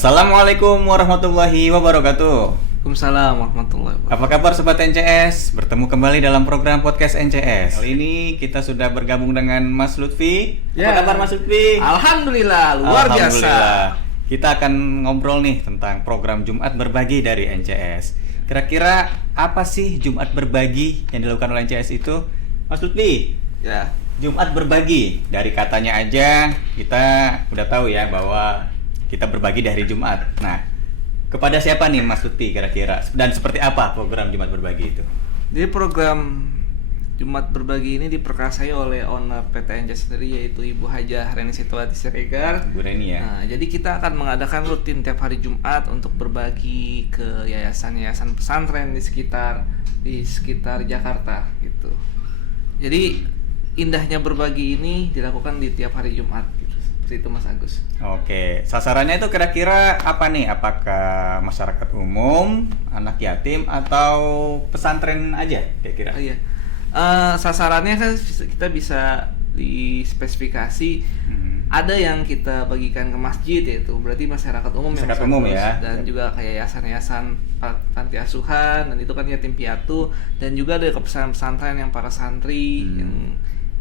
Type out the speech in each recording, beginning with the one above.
Assalamualaikum warahmatullahi wabarakatuh. Waalaikumsalam warahmatullahi wabarakatuh. Apa kabar Sobat NCS? Bertemu kembali dalam program podcast NCS. Kali ini kita sudah bergabung dengan Mas Lutfi. Ya. Apa kabar Mas Lutfi? Alhamdulillah, luar biasa. Kita akan ngobrol nih tentang program Jumat Berbagi dari NCS. Kira-kira apa sih Jumat Berbagi yang dilakukan oleh NCS itu? Mas Lutfi, Ya, Jumat Berbagi, dari katanya aja kita udah tahu ya bahwa kita berbagi di hari Jumat. Nah, kepada siapa nih Mas Lutfi kira-kira? Dan seperti apa program Jumat Berbagi itu? jadi program Jumat Berbagi ini diperkasai oleh owner PT NCS sendiri, yaitu Ibu Hajah Reni Sitwati Siregar. Bu Reni ya? Nah, jadi kita akan mengadakan rutin tiap hari Jumat untuk berbagi ke yayasan-yayasan pesantren di sekitar Jakarta gitu. Jadi indahnya berbagi ini dilakukan di tiap hari Jumat gitu. Seperti itu Mas Agus. Oke, sasarannya itu kira-kira apa nih? Apakah masyarakat umum, anak yatim, atau pesantren aja kira-kira? Iya. Sasarannya kan kita bisa dispesifikasi. Ada yang kita bagikan ke masjid, yaitu berarti masyarakat umum yang Masyarakat umum ya. dan juga kayak yayasan-yayasan panti asuhan, dan itu kan yatim piatu, dan juga ada ke pesantren yang para santri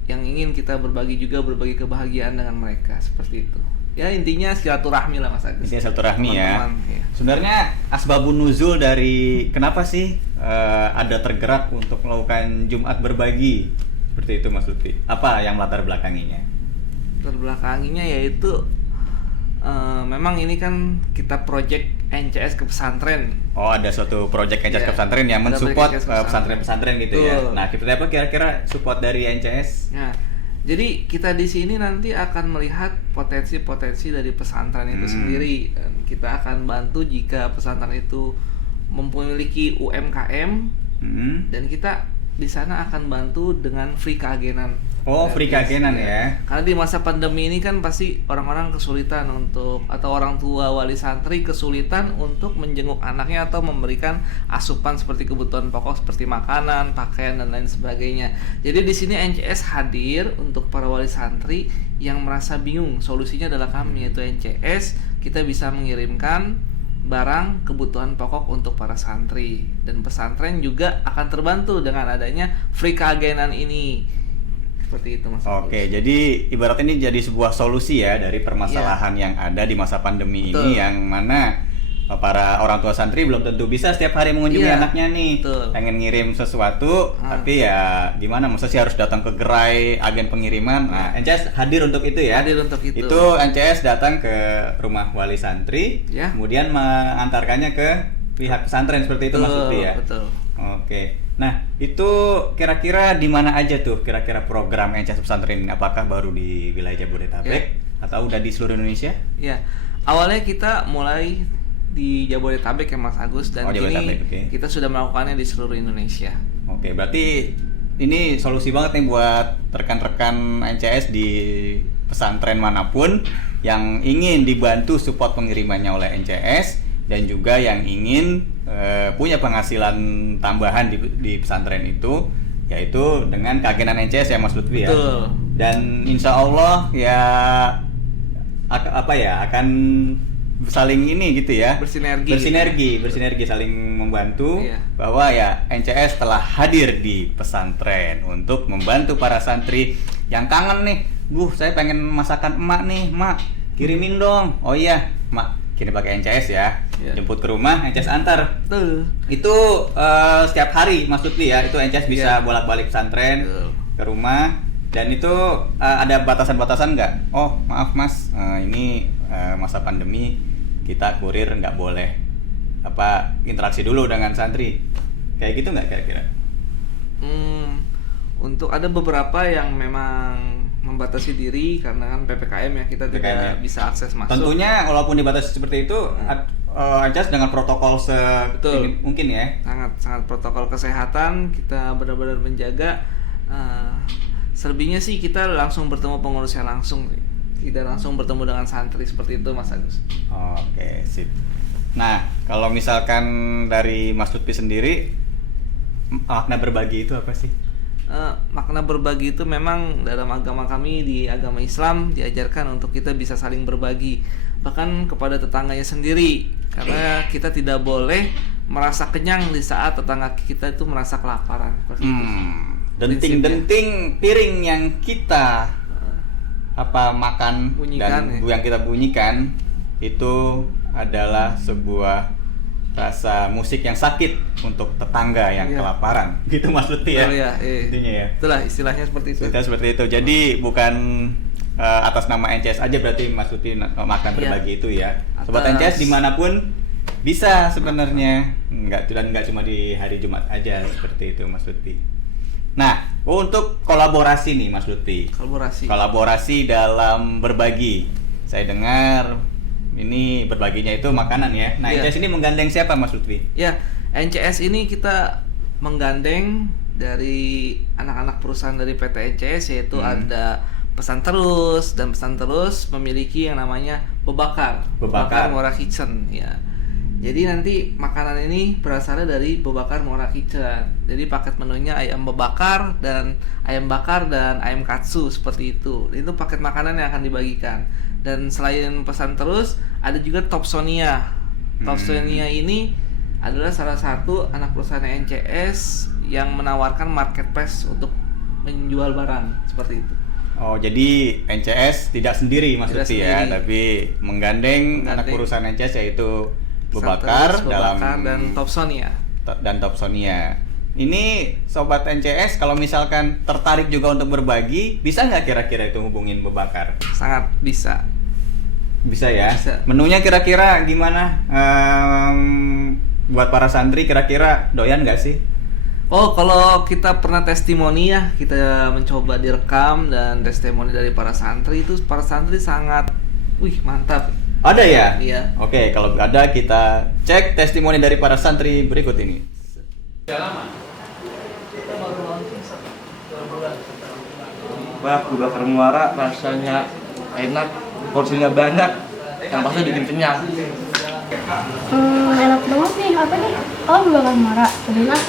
yang ingin kita berbagi kebahagiaan dengan mereka, seperti itu. Ya intinya silaturahmi lah Mas Agus. Intinya silaturahmi ya. Ya. Sebenarnya asbabun nuzul dari kenapa sih ada tergerak untuk melakukan Jumat Berbagi seperti itu Mas Lutfi? Apa yang latar belakanginya? Terbelakanginya yaitu memang ini kan kita project NCS ke pesantren. Oh, ada suatu project NCS ke Iya, pesantren yang ada mensupport project NCS ke pesantren-pesantren gitu ya. Betul. Nah, kita apa kira-kira support dari NCS? Nah, jadi kita di sini nanti akan melihat potensi-potensi dari pesantren itu sendiri, dan kita akan bantu jika pesantren itu memiliki UMKM, dan kita di sana akan bantu dengan free keagenan. Oh, free keagenan ya. Karena di masa pandemi ini kan pasti orang-orang kesulitan atau orang tua wali santri kesulitan untuk menjenguk anaknya atau memberikan asupan seperti kebutuhan pokok seperti makanan, pakaian dan lain sebagainya. Jadi di sini NCS hadir untuk para wali santri yang merasa bingung. Solusinya adalah kami, yaitu NCS. Kita bisa mengirimkan barang kebutuhan pokok untuk para santri, dan pesantren juga akan terbantu dengan adanya free keagenan ini. Seperti itu Mas. Oke, jadi ibaratnya ini jadi sebuah solusi ya dari permasalahan yang ada di masa pandemi Betul. ini, yang mana para orang tua santri belum tentu bisa setiap hari mengunjungi Iya, anaknya nih. betul. Pengen ngirim sesuatu, tapi ya gimana, masa sih harus datang ke gerai agen pengiriman. Nah, NCS hadir untuk itu ya. Hadir untuk itu. Itu NCS datang ke rumah wali santri, Ya. kemudian mengantarkannya ke pihak pesantren seperti itu Mas Lutfi ya. Betul. Oke. Nah, itu kira-kira di mana aja tuh kira-kira program NCS pesantren ini? Apakah baru di wilayah Jabodetabek atau udah di seluruh Indonesia? Ya, awalnya kita mulai di Jabodetabek ya Mas Agus, dan kini Jabodetabek, oke. kita sudah melakukannya di seluruh Indonesia. Oke, berarti ini solusi banget nih buat rekan-rekan NCS di pesantren manapun yang ingin dibantu support pengirimannya oleh NCS, dan juga yang ingin punya penghasilan tambahan di pesantren itu, yaitu dengan keagenan NCS ya Mas Lutfi ya. Betul. Dan insya Allah ya akan saling ini gitu ya, bersinergi saling membantu. Iya. Bahwa ya NCS telah hadir di pesantren untuk membantu para santri yang kangen nih. Saya pengen masakan emak nih, mak kirimin dong. Oh iya mak, kirim pakai NCS ya. Iya. Jemput ke rumah, NCS antar. Betul. Itu setiap hari Mas Lutfi ya, itu NCS bisa Iya. bolak-balik pesantren Betul. ke rumah. Dan itu ada batasan-batasan nggak? Oh maaf Mas, ini masa pandemi kita kurir nggak boleh interaksi dulu dengan santri, kayak gitu nggak kira-kira? Untuk ada beberapa yang memang membatasi diri karena kan PPKM ya, kita PPKM ya. tidak bisa akses masuk. Tentunya walaupun dibatasi seperti itu, NCS dengan protokol Betul. mungkin ya. Sangat protokol kesehatan kita benar-benar menjaga. Selebihnya sih kita langsung bertemu pengurusnya langsung, tidak langsung bertemu dengan santri, seperti itu Mas Agus. Oke, sip. Nah, kalau misalkan dari Mas Lutfi sendiri, makna berbagi itu apa sih? makna berbagi itu memang dalam agama kami, di agama Islam diajarkan untuk kita bisa saling berbagi, bahkan kepada tetangganya sendiri, karena kita tidak boleh merasa kenyang di saat tetangga kita itu merasa kelaparan. Seperti itu. Denting-denting piring yang kita makan Bunyikan, dan yang kita bunyikan itu adalah sebuah rasa musik yang sakit untuk tetangga yang kelaparan, gitu Mas Lutfi ya. Intinya ya. Itulah istilahnya seperti itu. Seperti itu. Jadi bukan atas nama NCS aja berarti Mas Lutfi makan berbagi itu ya. Sobat NCS dimanapun bisa sebenarnya, nggak cuma di hari Jumat aja seperti itu Mas Lutfi. Nah, untuk kolaborasi nih Mas Lutfi. Kolaborasi dalam berbagi. Saya dengar ini berbaginya itu makanan ya. Nah, NCS ini menggandeng siapa Mas Lutfi? Ya, NCS ini kita menggandeng dari anak-anak perusahaan dari PT NCS, yaitu ada Pesan Terus, dan Pesan Terus memiliki yang namanya Bebakar Muara Kitchen ya. Jadi nanti makanan ini berasalnya dari Bebakar Muara Kitchen. Jadi paket menunya ayam bebakar dan ayam bakar dan ayam katsu seperti itu. Itu paket makanan yang akan dibagikan. Dan selain Pesan Terus, ada juga Topsonia. Topsonia ini adalah salah satu anak perusahaan NCS yang menawarkan marketplace untuk menjual barang seperti itu. Oh, jadi NCS tidak sendiri Mas Lutfi ya, tapi menggandeng anak perusahaan NCS yaitu Bebakar dan Topsonia. Ini Sobat NCS kalau misalkan tertarik juga untuk berbagi, bisa nggak kira-kira itu hubungin Bebakar? Sangat bisa. Bisa ya? Bisa. Menunya kira-kira gimana? Buat para santri kira-kira doyan nggak sih? Oh, kalau kita pernah testimoni ya, kita mencoba direkam dan testimoni dari para santri itu, para santri sangat, mantap. Ada ya? Iya. Oke, kalau ada kita cek testimoni dari para santri berikut ini. Wah, Bebakar Muara rasanya enak, porsinya banyak, yang pasti bikin kenyang. Enak banget nih, apa nih? Oh, Bebakar Muara, enak.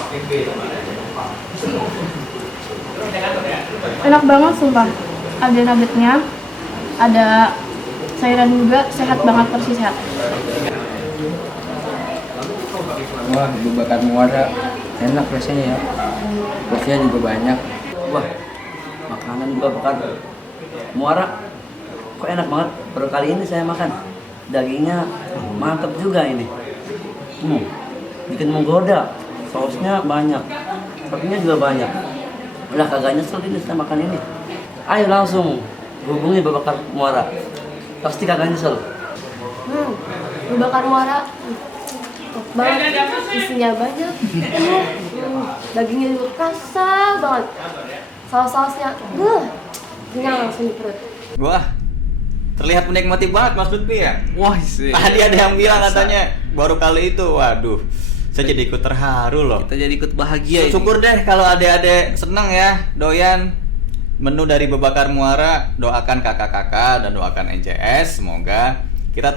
Enak banget sumpah. Ada nuggetnya, ada sayuran juga, sehat banget, porsi sehat. Wah, Bebakar Muara enak rasanya ya, porsinya juga banyak. Wah, makanan Bebakar Muara kok enak banget, baru kali ini saya makan. Dagingnya mantap juga ini, bikin menggoda, sausnya banyak, toppingnya juga banyak. Udah kagak nyesel ini saya makan ini. Ayo langsung hubungi Bebakar Muara, pasti kagak nyesel. Bebakar Muara top banget, isinya banyak, penuh, dagingnya juga kasar banget, saus-sausnya, kenyang langsung di perut. Wah, terlihat menikmati banget Mas Lutfi ya. Wah sih. Tadi ada yang bilang katanya baru kali itu. Waduh, saya jadi ikut terharu loh. Kita jadi ikut bahagia. Syukur deh kalau adik-adik seneng ya doyan menu dari Bebakar Muara. Doakan kakak-kakak dan doakan NCS, semoga kita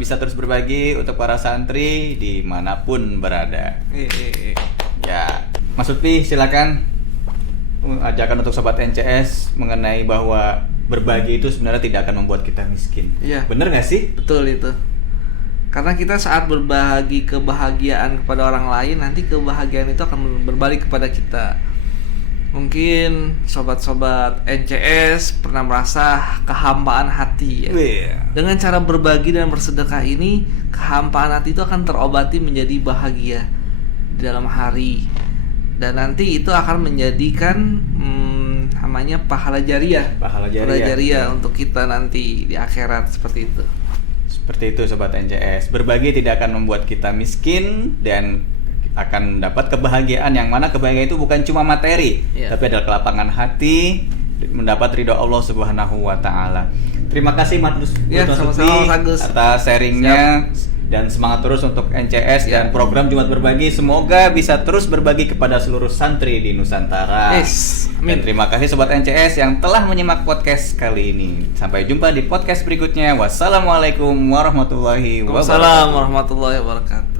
bisa terus berbagi untuk para santri dimanapun berada. Ya, Mas Lutfi silakan ajakan untuk sobat NCS mengenai bahwa berbagi itu sebenarnya tidak akan membuat kita miskin. Iya. Bener nggak sih? Betul itu. Karena kita saat berbagi kebahagiaan kepada orang lain, nanti kebahagiaan itu akan berbalik kepada kita. Mungkin sobat-sobat NCS pernah merasa kehampaan hati ya. Dengan cara berbagi dan bersedekah ini, kehampaan hati itu akan terobati menjadi bahagia di dalam hari. Dan nanti itu akan menjadikan namanya pahala jariah untuk kita nanti di akhirat, seperti itu. Seperti itu sobat NCS. Berbagi tidak akan membuat kita miskin dan akan mendapat kebahagiaan, yang mana kebahagiaan itu bukan cuma materi, tapi adalah kelapangan hati, mendapat ridho Allah Subhanahu wa taala. Terima kasih Mas Lutfi atas sharingnya. Dan semangat terus untuk NCS dan program Jumat Berbagi. Semoga bisa terus berbagi kepada seluruh santri di Nusantara. Dan terima kasih Sobat NCS yang telah menyimak podcast kali ini. Sampai jumpa di podcast berikutnya. Wassalamualaikum warahmatullahi wabarakatuh. Waalaikumsalam warahmatullahi wabarakatuh.